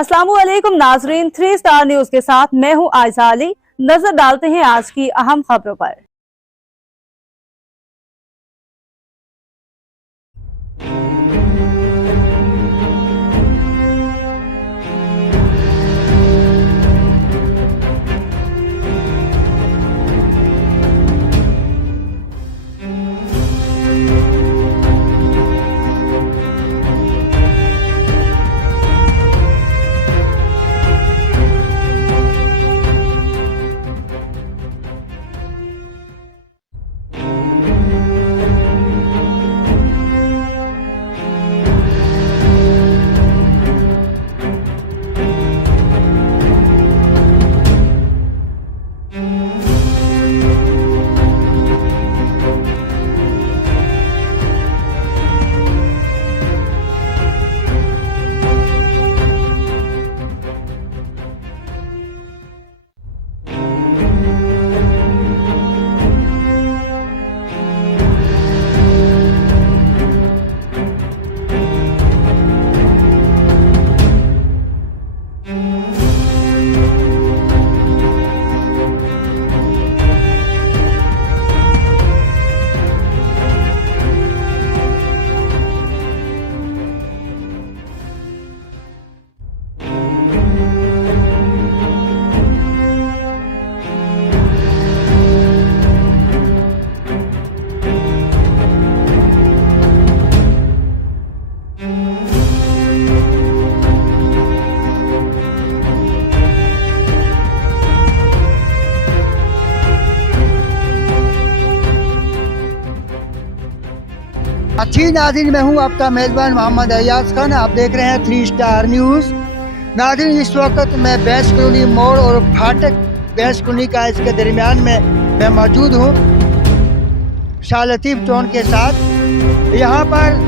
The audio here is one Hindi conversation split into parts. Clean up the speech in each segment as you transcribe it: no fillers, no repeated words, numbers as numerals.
अस्सलामुअलैकुम नाजरीन, 3 स्टार न्यूज के साथ मैं हूं आयशा अली। नजर डालते हैं आज की अहम खबरों पर। अच्छी नाज़रीन, मैं हूं आपका मेज़बान मोहम्मद अयाज खान। आप देख रहे हैं 3 स्टार न्यूज़। नाज़रीन, इस वक्त मैं बैंस कॉलोनी मोड़ और फाटक बैंस कॉलोनी का इसके दरमियान में मैं मौजूद हूं शाह लतीफ़ टाउन के साथ। यहाँ पर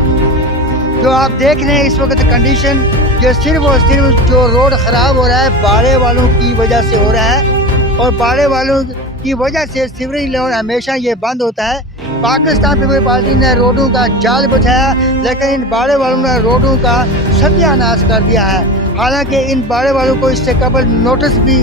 जो आप देख रहे हैं इस वक्त कंडीशन, ये सिर्फ और सिर्फ जो रोड ख़राब हो रहा है बाड़े वालों की वजह से हो रहा है, और बाड़े वालों की वजह से सीवरेज लेवल हमेशा ये बंद होता है। पाकिस्तान पीपल्स पार्टी ने रोडों का जाल बिछाया, लेकिन इन बाड़े वालों ने रोडों का सत्यानाश कर दिया है। हालांकि इन बाड़े वालों को इससे कबल नोटिस भी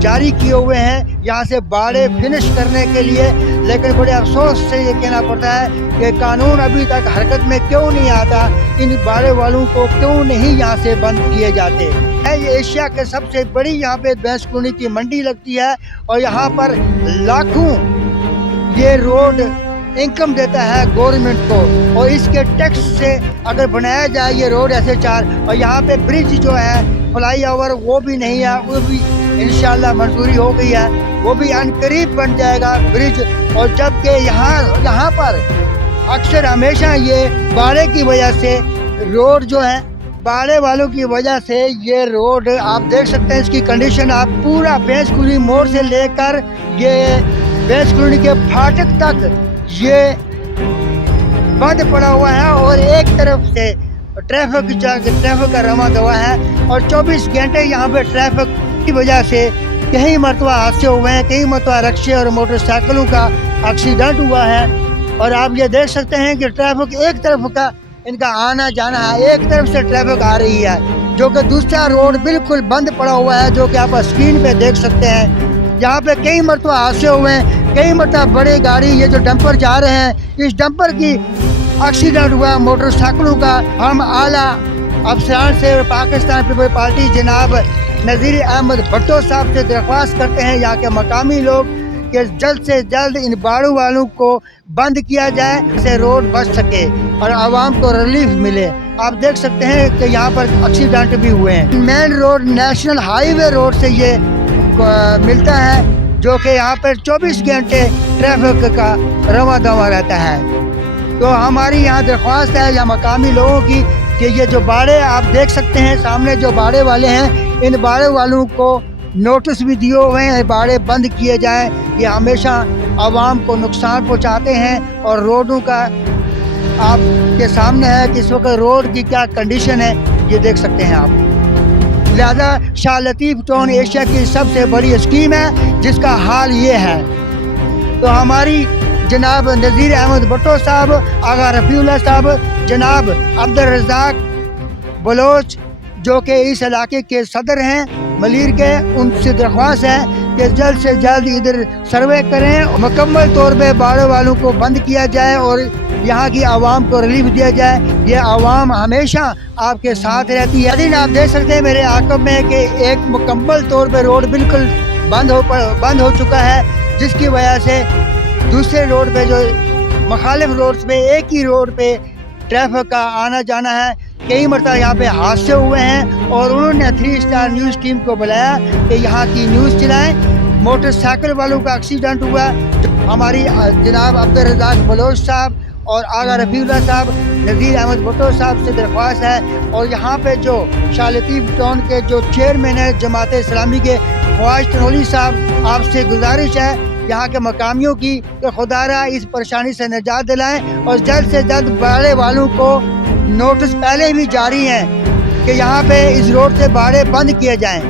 जारी किए हुए हैं यहाँ से बाड़े फिनिश करने के लिए, लेकिन बड़े अफसोस से ये कहना पड़ता है कि कानून अभी तक हरकत में क्यों नहीं आता। इन बाड़े वालों को क्यों नहीं यहाँ से बंद किए जाते। ये एशिया के सबसे बड़ी यहाँ पे बैंस कॉलोनी की मंडी लगती है, और यहाँ पर लाखों ये रोड इनकम देता है गवर्नमेंट को, और इसके टैक्स से अगर बनाया जाए ये रोड ऐसे चार, और यहाँ पे ब्रिज जो है फ्लाई ओवर वो भी नहीं है, वो भी इंशाल्लाह मंजूरी हो गई है, वो भी अनकरीब बन जाएगा ब्रिज। और जबकि यहाँ पर अक्सर हमेशा ये बाड़े की वजह से रोड जो है, बाड़े वालों की वजह से ये रोड आप देख सकते हैं इसकी कंडीशन। आप पूरा बैंस कॉलोनी मोड़ से लेकर ये बैंस कॉलोनी के फाटक तक ये बंद पड़ा हुआ है, और एक तरफ से ट्रैफिक का रमा दवा है, और 24 घंटे यहाँ पे ट्रैफिक की वजह से कई मरतबा हादसे हुए हैं, कई मरतबा रिक्शे और मोटरसाइकिलों का एक्सीडेंट हुआ है। और आप ये देख सकते हैं कि ट्रैफिक एक तरफ का इनका आना जाना है, एक तरफ से ट्रैफिक आ रही है, जो कि दूसरा रोड बिल्कुल बंद पड़ा हुआ है, जो कि आप स्क्रीन पे देख सकते हैं। यहाँ पे कई मरतबा हादसे हुए हैं, कई मरतबा बड़ी गाड़ी ये जो डंपर जा रहे हैं, इस डंपर की एक्सीडेंट हुआ मोटरसाइकिलों का। हम आला अफसरान से पाकिस्तान पीपल्स पार्टी जनाब नज़ीर अहमद भट्टो साहब से दरख्वास्त करते हैं यहाँ के मकामी लोग कि जल्द से जल्द इन बाड़ू वालों को बंद किया जाए, से रोड बच सके और आवाम को रिलीफ मिले। आप देख सकते हैं कि यहाँ पर एक्सीडेंट भी हुए हैं। Main road national highway road से ये मिलता है, जो कि यहाँ पर 24 घंटे ट्रैफिक का रवा दवा रहता है। तो हमारी यहाँ दरख्वास्त है या मकामी लोगों की कि ये जो बाड़े आप देख सकते हैं सामने जो बाड़े वाले हैं, इन बाड़े वालों को नोटिस भी दिए हुए हैं, बाड़े बंद किए जाएं। ये हमेशा आवाम को नुकसान पहुँचाते हैं, और रोडों का आपके सामने है कि इस वक्त रोड की क्या कंडीशन है, ये देख सकते हैं आप। लिहाजा शाह लतीफ़ टाउन एशिया की सबसे बड़ी स्कीम है, जिसका हाल ये है। तो हमारी जनाब नज़ीर अहमद भट्टो साहब, आगा रफ़ीउल्लाह साहब, जनाब अब्दुल रज़ाक बलोच, जो कि इस इलाके के सदर हैं मलीर के, उनसे दरख्वास्त है कि जल्द से जल्द इधर सर्वे करें, मुकम्मल तौर पे बाड़े वालों को बंद किया जाए और यहाँ की आवाम को रिलीफ दिया जाए। ये आवाम हमेशा आपके साथ रहती है। लेकिन आप देख सकते हैं मेरे आकब में कि एक मुकम्मल तौर पे रोड बिल्कुल बंद हो चुका है, जिसकी वजह से दूसरे रोड पे जो मुखालिफ रोड पे एक ही रोड पे ट्रैफिक का आना जाना है। कई मरतबा यहाँ पे हादसे हुए हैं और उन्होंने 3 स्टार न्यूज़ टीम को बुलाया कि यहाँ की न्यूज़ चलाएं। मोटरसाइकिल वालों का एक्सीडेंट हुआ। हमारी जनाब अब्दुल रज़ाक बलोच साहब और आगा रफ़ीउल्लाह साहब, नज़ीर अहमद भुट्टो साहब से दरख्वास्त है, और यहाँ पे जो शाह लतीफ़ टाउन के जो चेयरमैन है जमात इस्लामी के ख्वाज तनोली साहब, आपसे गुजारिश है यहाँ के मकामियों की कि खुदारा इस परेशानी से निजात दिलाएं और जल्द से जल्द बाड़े वालों को नोटिस पहले भी जारी हैं कि यहाँ पे इस रोड से बाड़े बंद किए जाएं।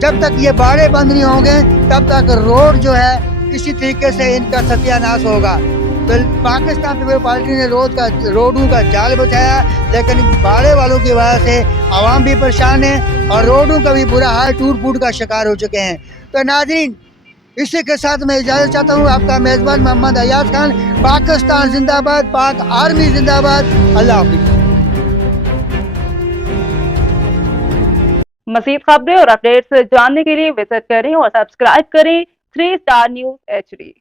जब तक ये बाड़े बंद नहीं होंगे तब तक रोड जो है इसी तरीके से इनका सत्यानाश होगा। तो पाकिस्तान पीपल्स पार्टी ने रोडों का जाल बिछाया, लेकिन बाड़े वालों की वजह से आवाम भी परेशान है और रोडों का भी बुरा हाल टूट फूट का शिकार हो चुके हैं। तो नाज़रीन, इसी के साथ मैं इजाज़त चाहता हूँ। आपका मेज़बान मोहम्मद अयाज खान। पाकिस्तान जिंदाबाद, पाक आर्मी जिंदाबाद। अल्लाह हाफिज़। मज़ीद खबरें और अपडेट्स जानने के लिए विजिट करें और सब्सक्राइब करें 3 स्टार न्यूज़ HD।